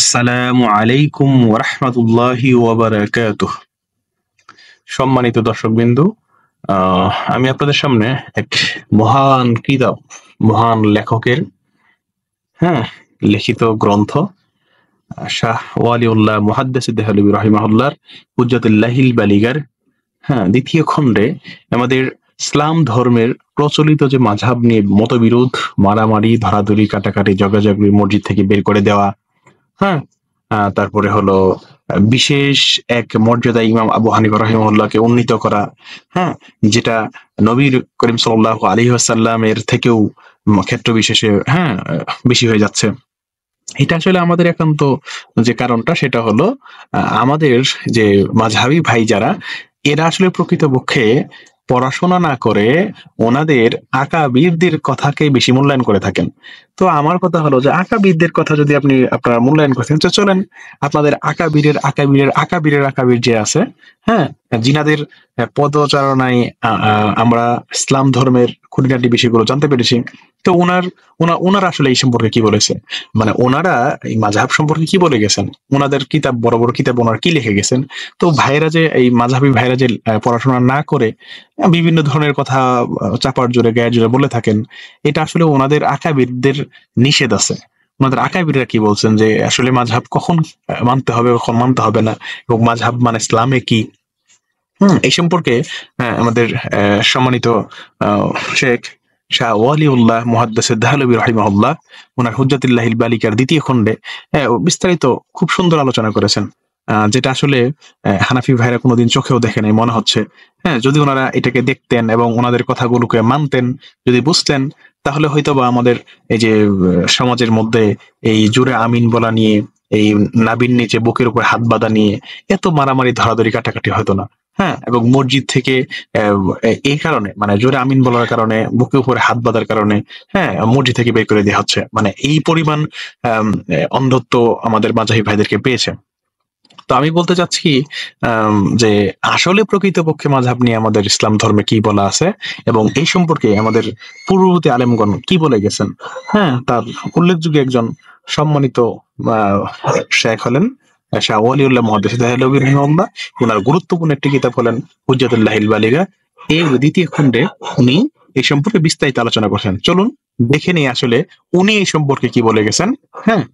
আসসালামু আলাইকুম ওয়া রাহমাতুল্লাহি ওয়া বারাকাতুহু। সম্মানিত দর্শকবৃন্দ, আমি আপনাদের সামনে এক মহান কিতাব, মহান লেখকের হ্যাঁ, লিখিত গ্রন্থ শাহ ওয়ালিউল্লাহ মুহাদ্দিস দেহলভী রাহিমাহুল্লাহর হুজ্জাতুল্লাহিল বালিগার ২য় খণ্ডে আমাদের ইসলাম ধর্মের প্রচলিত যে মাযহাব নিয়ে মতবিরোধ, মারামারি, ধরাধরি, কাটাকাটি, ঝগড়াঝাটি, মসজিদ থেকে বের করে দেওয়া, হ্যাঁ? তারপরে হলো বিশেষ এক মর্যাদায় ইমাম আবু হানিফা রাহিমাহুল্লাহকে উন্নীত করা, হ্যাঁ? যেটা নবী করিম সাল্লাল্লাহু আলাইহি ওয়াসাল্লামের থেকেও ক্ষেত্র বিশেষে বেশি হয়ে যাচ্ছে। এটা আসলে আমাদের একান্ত যে কারণটা সেটা হলো আমাদের যে মাযহাবী ভাই যারা, এরা আসলে প্রকৃতপক্ষে পড়াশোনা না করে ওনাদের আকাবিরদের কথাকে বেশি মূল্যায়ন করে থাকেন। তো আমার কথা হলো যে আকাবিরদের কথা যদি আপনারা মূল্যায়ন করছেন, তো চলেন আপনাদের আকাবিরের আকাবির যে আছে, হ্যাঁ? যিনাদের পদচারণায় আমরা ইসলাম ধর্মের খুঁটিনাটি বিষয়গুলো জানতে পেরেছি। তো উনারা আসলে এই সম্পর্কে কি বলেছে? মানে ওনারা এই মাযহাব সম্পর্কে কি বলে গেছেন? উনাদের কিতাব, বড়, বড় কিতাব ওনারা কি লিখে গেছেন? তো ভাইয়েরা যে এই মাযহাবী ভাইয়েরা যে পড়াশোনা না করে বিভিন্ন ধরনের কথা চাপার জোরে, গায়ের জোরে বলে থাকেন, এটা আসলে ওনাদের আকাবিরদের নিষেধ আছে। ওনাদের আকাবিররা কি বলছেন যে আসলে মাযহাব কখন মানতে হবে, কখন মানতে হবে না, এবং মাযহাব মানে ইসলামে কি? এই সম্পর্কে আমাদের সম্মানিত আ শেখ শাহ ওয়ালিউল্লাহ মুহাদ্দিস দেহলভী রাহিমাহুল্লাহ উনার হুজ্জাতুল্লাহিল বালিকার ২য় খণ্ডে বিস্তারিত খুব সুন্দর আলোচনা করেছেন। যেটা আসলে হানাফি ভাইরা কোনোদিন চোখেও দেখে নাই মনে হচ্ছে। যদি উনারা এটাকে দেখতেন এবং উনাদের কথাগুলোকে মানতেন, যদি বুঝতেন, তাহলে হয়তোবা আমাদের এই যে সমাজের মধ্যে এই জোরে আমিন বলা নিয়ে, এই নাভির নিচে বুকের উপর হাত বাঁধা নিয়ে এত মারামারি, ধরাধরি, কাটাকাটি হতো না। এবং মসজিদ থেকে এই কারণে, মানে জোরে আমিন বলার কারণে, বুকের উপরে হাত বাঁধার কারণে মসজিদ থেকে বের করে দেওয়া হচ্ছে। মানে এই পরিমাণ অন্ধত্ব আমাদের মাযহাবী ভাইদেরকে পেয়েছে। তো আমি বলতে চাচ্ছি কি, যে আসলে প্রকৃতপক্ষে মাযহাব নিয়ে আমাদের ইসলাম ধর্মে কি বলা আছে এবং এই সম্পর্কে আমাদের পূর্ববর্তী আলেমগণ কি বলে গেছেন, তার উল্লেখযোগ্য একজন সম্মানিত আহ শেখ হলেন শাহ ওয়ালিউল্লাহ মুহাদ্দিস দেহলভী রাহিমাহুল্লাহ। উনার গুরুত্বপূর্ণ একটি কিতাব হলেন হুজ্জাতুল্লাহিল বালিগা। এর ২য় খণ্ডে উনি এই সম্পর্কে বিস্তারিত আলোচনা করছেন। চলুন দেখে নিই আসলে উনি এই সম্পর্কে কি বলে গেছেন। হ্যাঁ